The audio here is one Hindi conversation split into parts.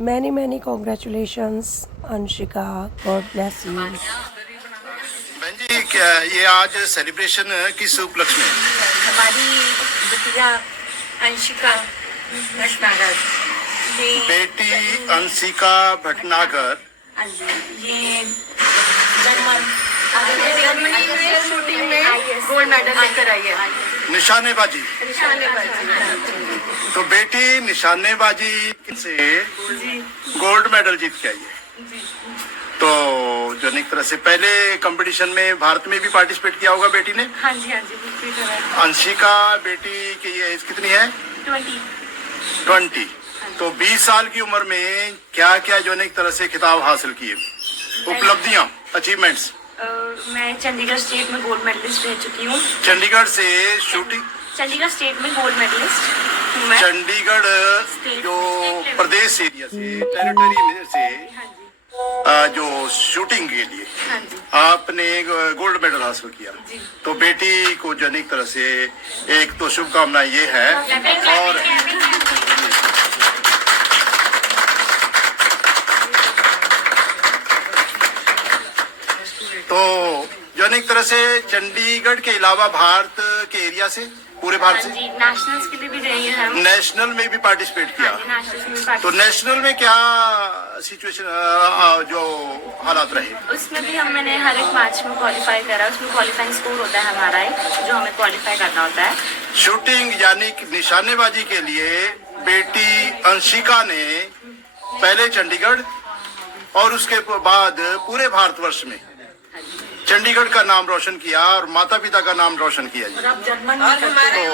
Many congratulations, Anshika. God bless you. बहन जी, क्या ये आज सेलिब्रेशन किस उपलक्ष्य में? हमारी बिटिया अंशिका भटनागर, ये बेटी अंशिका भटनागर हाँ जी, ये जर्मनी में शूटिंग में गोल्ड मेडल लेकर आई है। निशानेबाजी। निशानेबाजी। तो बेटी निशानेबाजी से गोल्ड मेडल जीत के आई है। तो जो एक तरह से पहले कंपटीशन में भारत में भी पार्टिसिपेट किया होगा बेटी ने। हाँ जी बिल्कुल करेक्ट। अंशिका बेटी की ये एज कितनी है? 20। तो 20 साल की उम्र में क्या क्या जो एक तरह से खिताब हासिल किए, उपलब्धियां, अचीवमेंट्स? मैं चंडीगढ़ स्टेट में गोल्ड मेडलिस्ट रह चुकी हूँ। चंडीगढ़ से शूटिंग, चंडीगढ़ स्टेट में गोल्ड मेडलिस्ट हूँ मैं। चंडीगढ़ जो प्रदेश एरिया से, टेरिटरी से हाँ जी जो शूटिंग के लिए हाँ जी आपने गोल्ड मेडल हासिल किया। जी। तो बेटी को जो एक तरह से एक तो शुभकामना ये है, और तो जो एक तरह से चंडीगढ़ के अलावा भारत के एरिया से, पूरे भारत हाँ से जी नेशनल्स के लिए भी गई है हम। नेशनल में भी पार्टिसिपेट किया। हाँ जी, नेशनल्स में तो participate- नेशनल में क्या सिचुएशन, जो हालात रहे? उसमें भी मैंने हर एक मैच में क्वालिफाई करा। उसमें क्वालिफाइंग स्कोर होता है हमारा एक, जो हमें क्वालिफाई करना होता है। शूटिंग यानी कि निशानेबाजी के लिए बेटी अंशिका ने पहले चंडीगढ़ और उसके बाद पूरे भारतवर्ष में चंडीगढ़ का नाम रोशन किया और माता पिता का नाम रोशन किया जी। अब जर्मन तो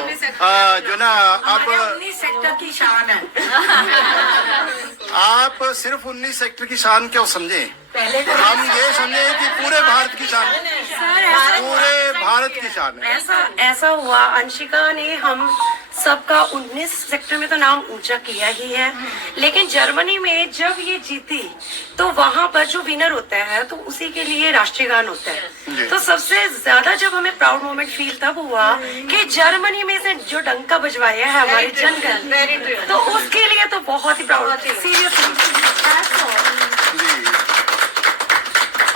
जो ना अब 19 सेक्टर की शान है। आप सिर्फ 19 सेक्टर की शान क्यों समझे? पहले तो हम ये समझे कि पूरे भारत की शान, पूरे भारत की शान है। ऐसा हुआ, अंशिका ने हम सबका 19 सेक्टर में तो नाम ऊंचा किया ही है, लेकिन जर्मनी में जब ये जीती तो वहां पर जो विनर होता है तो उसी के लिए राष्ट्रीय गान होता है। तो सबसे ज्यादा जब हमें प्राउड मोमेंट फील तब हुआ कि जर्मनी में से जो डंका बजवाया है हमारे जनगण, तो उसके लिए तो बहुत ही प्राउड थी। सीरियसली। जी।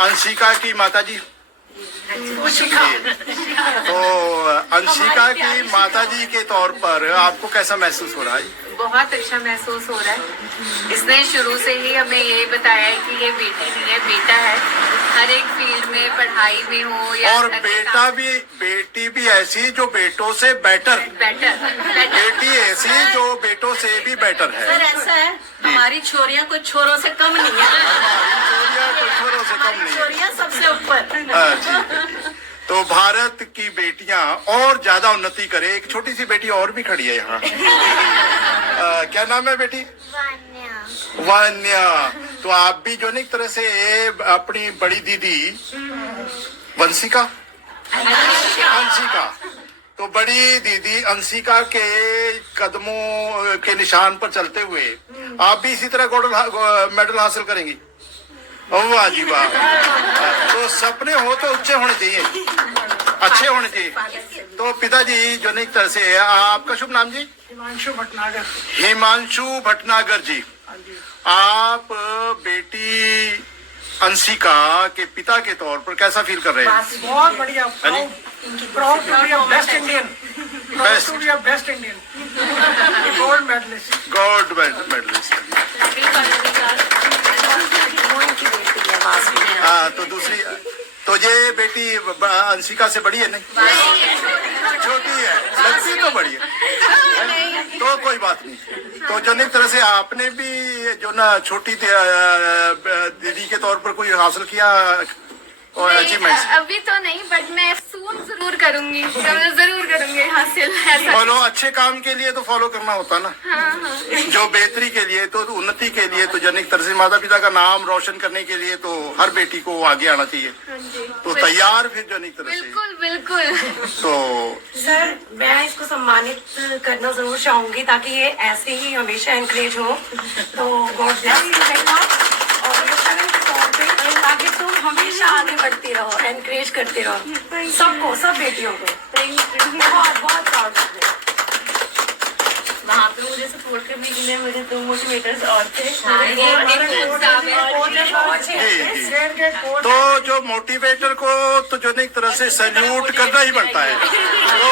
अंशिका की माता जी, तो अंशिका की माता जी के तौर पर आपको कैसा महसूस हो रहा है? बहुत अच्छा महसूस हो रहा है। इसने शुरू से ही हमें ये बताया है कि ये बेटी नहीं है, बेटा है। हर एक फील्ड में, पढ़ाई में हो या और बेटी भी ऐसी जो बेटों से बेटर, बेटी ऐसी जो बेटों से भी बेटर है। सर ऐसा है, हमारी छोरियां कोई छोरों से कम नहीं है। छोरियां कोई छोरों से कम नहीं है। छोरियां सबसे ऊपर। जी। तो भारत की बेटियां और ज्यादा उन्नति करे। एक छोटी सी बेटी और भी खड़ी है यहाँ। क्या नाम है बेटी? वान्या। तो आप भी जो एक तरह से अपनी बड़ी दीदी वंशिका, अंशिका, तो बड़ी दीदी अंशिका के कदमों के निशान पर चलते हुए आप भी इसी तरह गोल्ड मेडल हासिल करेंगी। वाह जी वाह। तो सपने हो तो ऊंचे होने चाहिए, अच्छे होने चाहिए। तो पिताजी जो एक तरह से, आपका शुभ नाम जी? हिमांशु भटनागर। हिमांशु भटनागर जी, आप बेटी अंशिका के पिता के तौर पर कैसा फील कर रहे हैं? बहुत बढ़िया। Proud to be a best Indian. Proud to be a best Indian gold medalist. Gold medalist. हाँ, तो दूसरी, तो ये बेटी अंशिका से बड़ी है? नहीं, छोटी है, लगती तो बड़ी है। तो कोई बात नहीं। तो जो एक तरह से आपने भी जो ना छोटी दीदी के तौर पर कोई हासिल किया अचीवमेंट्स? अभी तो नहीं, बट मैं सून जरूर करूंगी, जरूर करूंगी हासिल। ऐसा फॉलो, अच्छे काम के लिए तो फॉलो करना होता ना। जो बेहतरी के लिए, तो उन्नति के लिए, तो जन एक तरह से माता पिता का नाम रोशन करने के लिए तो हर बेटी को आगे आना चाहिए। तो तैयार फिर जो एक तरह से। बिल्कुल बिल्कुल। तो सर, मैं इसको सम्मानित करना जरूर चाहूंगी ताकि ये ऐसे ही हमेशा एनकरेज हो। तो गॉड ब्लेस यू बेटा, और के तौर पे ताकि तुम हमेशा आगे बढ़ती रहो, एनकरेज करते रहो सबको, सब बेटियों को। बहुत बहुत प्राउड। वहाँ पे मुझे सपोर्ट करने के लिए मेरे 2 मोटिवेटर्स और थे। हाँ, ये जी जी। तो जो मोटिवेटर को तो जो एक तरह से सैल्यूट करना ही बनता है। तो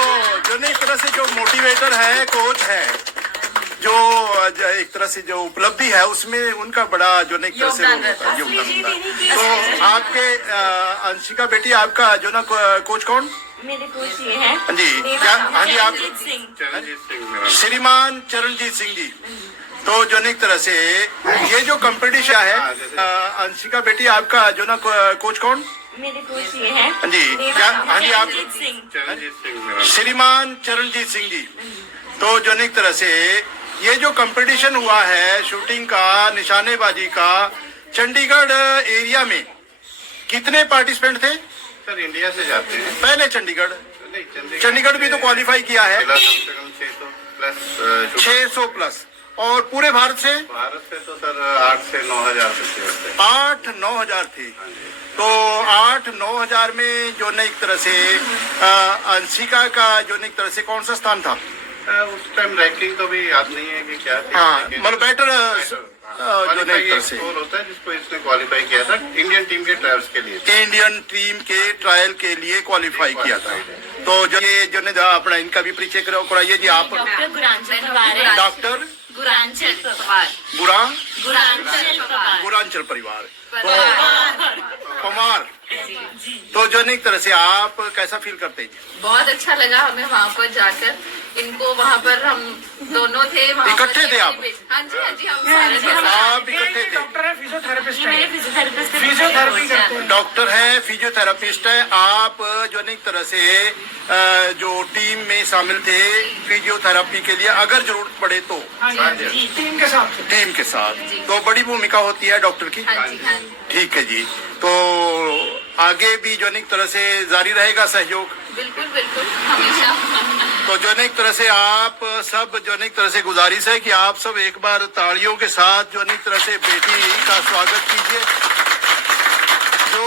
जो एक तरह से जो मोटिवेटर है, कोच है, जो एक तरह से जो उपलब्धि है उसमें उनका बड़ा जो एक तरह से योगदान होता है, असली जीत इन्हीं की तो है। आपके अंशिका बेटी, आपका जो ना कोच कौन? मेरे कोच ये हैं हाँ जी, क्या? हाँ जी, आप चरणजीत सिंह। श्रीमान चरणजीत सिंह जी। तो जो एक तरह से ये जो कंपटीशन है, अंशिका बेटी, आपका जो ना कोच कौन? मेरे कोच ये हैं हाँ जी, क्या? हाँ जी, आप चरणजीत सिंह। श्रीमान चरणजीत सिंह जी। तो जो एक तरह से ये जो कंपटीशन हुआ है शूटिंग का, निशानेबाजी का, चंडीगढ़ एरिया में कितने पार्टिसिपेंट थे? सर इंडिया से जाते हैं। पहले चंडीगढ़ नहीं, चंडीगढ़ भी तो क्वालिफाई किया है, कम से कम 600 प्लस। 600 प्लस। और पूरे भारत से भारत से तो सर 8 से 9 हजार बच्चे 8-9 हजार थे। तो 8-9 हजार में जो न एक तरह से अंशिका का जो न एक तरह से कौन सा स्थान था? उस टाइम रैंकिंग तो भी याद नहीं है कि क्या थी। हाँ, लेकिन मतलब बेटर जो न एक तरह एक से स्कोर होता है जिसको इसने क्वालिफाई किया था इंडियन टीम के ट्रायल्स के लिए। इंडियन टीम के ट्रायल के लिए क्वालिफाई किया था। तो जो ये जो ने अपना इनका भी परिचय कराइए जी। आप डॉक्टर गुरांचल पवार है। डॉक्टर गुरांचल पवार। गुरांचल पवार। गुरांचल परिवार पवार। तो जो एक तरह से आप कैसा फील करते हैं? बहुत अच्छा लगा हमें वहाँ पर जाकर। इनको वहाँ पर हम दोनों थे वहाँ पर। इकट्ठे थे आप? हाँ जी, हम सारे थे। आप इकट्ठे थे? डॉक्टर है, फिजियोथेरेपिस्ट ये मेरे है, फिजियोथेरेपिस्ट हैं। फिजियोथेरेपी करते हैं। डॉक्टर है, फिजियोथेरापिस्ट है। आप जो एक तरह से जो टीम में शामिल थे फिजियोथेरापी के लिए, अगर जरूरत पड़े तो हाँ जी, टीम के साथ। टीम के साथ, तो बड़ी भूमिका होती है डॉक्टर की। हाँ जी, हाँ जी। ठीक है जी। तो आगे भी जो एक तरह से जारी रहेगा सहयोग? बिल्कुल बिल्कुल, हमेशा। तो जो एक तरह से आप सब जो एक तरह से गुजारिश है कि आप सब एक बार तालियों के साथ जो एक तरह से बेटी का स्वागत कीजिए। जो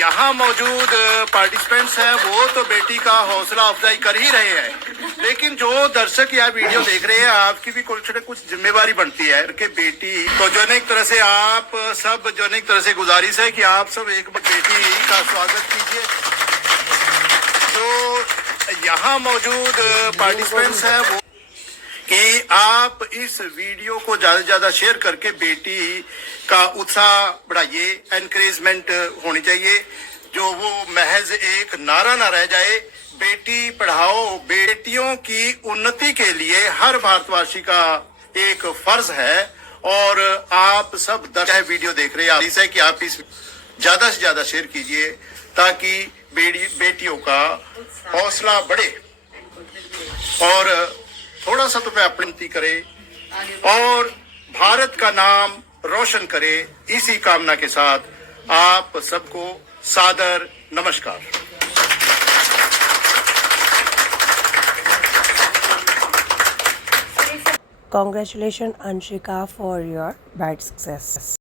यहाँ मौजूद पार्टिसिपेंट्स हैं वो तो बेटी का हौसला अफजाई कर ही रहे हैं, लेकिन जो दर्शक यह वीडियो देख रहे हैं आपकी भी कुछ न कुछ जिम्मेवारी बनती है कि बेटी, तो जो एक तरह से आप सब जो एक तरह से गुजारिश है कि आप सब एक बार बेटी का स्वागत कीजिए। जो यहाँ मौजूद पार्टिसिपेंट्स हैं वो कि आप इस वीडियो को ज्यादा से ज्यादा शेयर करके बेटी का उत्साह बढ़ाइए। एनकरेजमेंट होनी चाहिए, जो वो महज एक नारा ना रह जाए। बेटी पढ़ाओ, बेटियों की उन्नति के लिए हर भारतवासी का एक फर्ज है। और आप सब दर्शक वीडियो देख रहे हैं, है कि आप इस ज्यादा से ज्यादा शेयर कीजिए ताकि बेटियों का हौसला बढ़े और थोड़ा सा तो मैं अपनी करे और भारत का नाम रोशन करे। इसी कामना के साथ आप सबको सादर नमस्कार। Congratulations, Anshika, for your bright success.